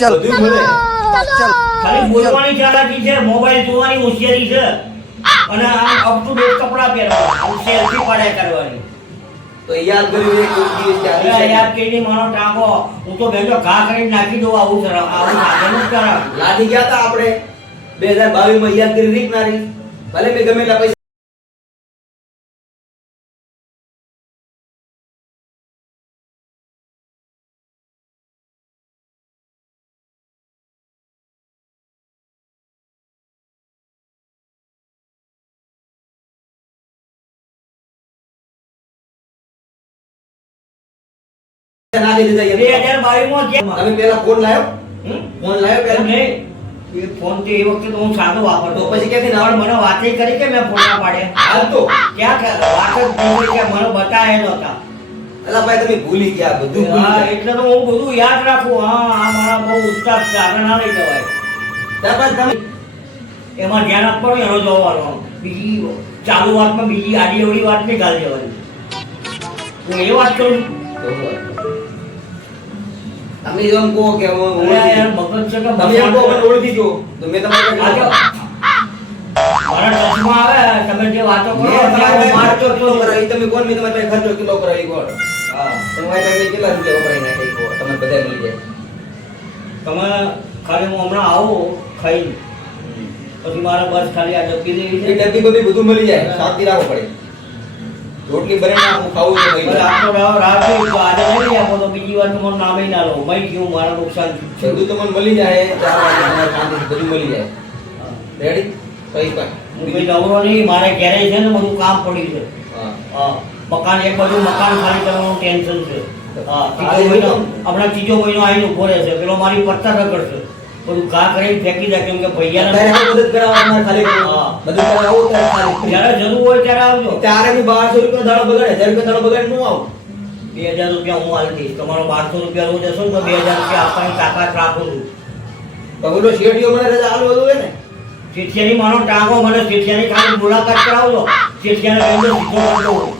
ચલ બધું મળે. ચલ ખાલી બોલવાની ચાલાકી છે, મોબાઈલ જોવાની હોશિયારી છે અને આમ અપ ટુ ડેટ કપડાં પહેરવાના, સેલ્ફી પાડ્યા કરવાની. તો યાદ કર્યું એક દિવસ કે આવી અરે છે. યાર કેની મારો ટાંકો હું તો બેજો ઘા કરીને નાખી દઉં આવું સાધન જ કરાવ. લાદી ગયા હતા આપણે 2022 માં યાદ કરી રીત ના રીત. ભલે મેં ગમે એટલા પૈસા નાખી દીધા. 2022 માં કેમ? તમે પેલા ફોન લાયો? હમ? ફોન લાયો એમ પેલા? નહીં. એ ફોન તો એ વખતે તો હું સાદો વાપરતો. તો પછી ક્યાંથી પણ ના મને વાતે કરી કે મેં ફોટા પાડ્યા. હાલ તો ક્યાં વાત જ થઈ કે મને બતાવ્યા નહોતા. અલા ભાઈ તમે ભૂલી ગયા બધું ભૂલી હા, ગયા. એટલે તો હું બધું યાદ રાખું. હા આ મારા બહુ ઉસ્તાદ છે, આગળ ના લઈ જવાય. ત્યારબાદ તમે એમાં ધ્યાન આપવાનું, એનો જોવાનો. બીજી ચાલુ વાતમાં બીજી આડી અવળી વાત નહીં ગાળી દેવાની. હું એ વાત કરું છું. તમે એમ કહો કે હું અરે ઓળખી યાર ગયો. મગજ છે કે તમે એમ કહો મને ઓળખી ગયો તો મેં તમારે આ જો, મારા ટચમાં આવે તમે જે વાતો કરો મેં મારતો ખર્ચો કેટલો કરાવી તમે કોણ મેં તમારે પાસે ખર્ચો કેટલો કરાવી કોણ હા, તમારે પાસે કેટલા રૂપિયા વપરાઈ નાખી કોણ તમને બધા મળી જાય. તમે ખાલી હું હમણાં આવું ખાઈ પછી મારે બસ ખાલી આ ડબ્બી લેવી એ છે. ડબ્બી બબ્બી બધું મળી જાય શાંતિ રાખવો પડે. રોટલી બનાવીને હું ખાવું તો બસ આખો રાત જોઈ તો આજે નહીં લઈ આપો તો બીજી વાર તમારું નામે ના લો. મય ગયું મારા નુકસાન થયું. બધું તો મને મળી જાય 4 વાગે તમારે શાંતિથી બધું મળી જાય. રેડી કઈ પણ હું કઈ નવરો નહીં, મારે ઘેરે છે ને બધું કામ પડ્યું છે. હા હા, મકાન એક બાજુ મકાન ખાલી કરવાનું ટેન્શન છે. હા, હા, ત્રીજો મહિનો એવું હમણાં ત્રીજો મહિનો આવીને ઉભો રહેશે. પેલો મારી પત્તા રગડશે, બધું ઘા કરીને ફેંકી દે કેમ કે ભૈયાને અત્યારે આવું મદદ કરાવવા તમારે ખાલી હા. બધું કરાવવા આવું ત્યારે ખાલી જ્યારે જરૂર હોય ત્યારે આવજો. ત્યારે બી 1200 રૂપિયા દાડો બગાડે 1000 રૂપિયા દાડો બગાડે નું આવું 2000 રૂપિયા હું આલી દઈશ. તમારો 1200 રૂપિયા રોજ હશો ને તો 2000 રૂપિયા આપવાની તાકાત રાખું છું. તો પેલો શેઠિયો મને રજા આલુ હતું હે ને શેઠિયાની મારો ટાંગો મને શેઠિયાની ખાલી મુલાકાત કરાવજો. શેઠિયાને કહી દો સીધો કરી દઉં.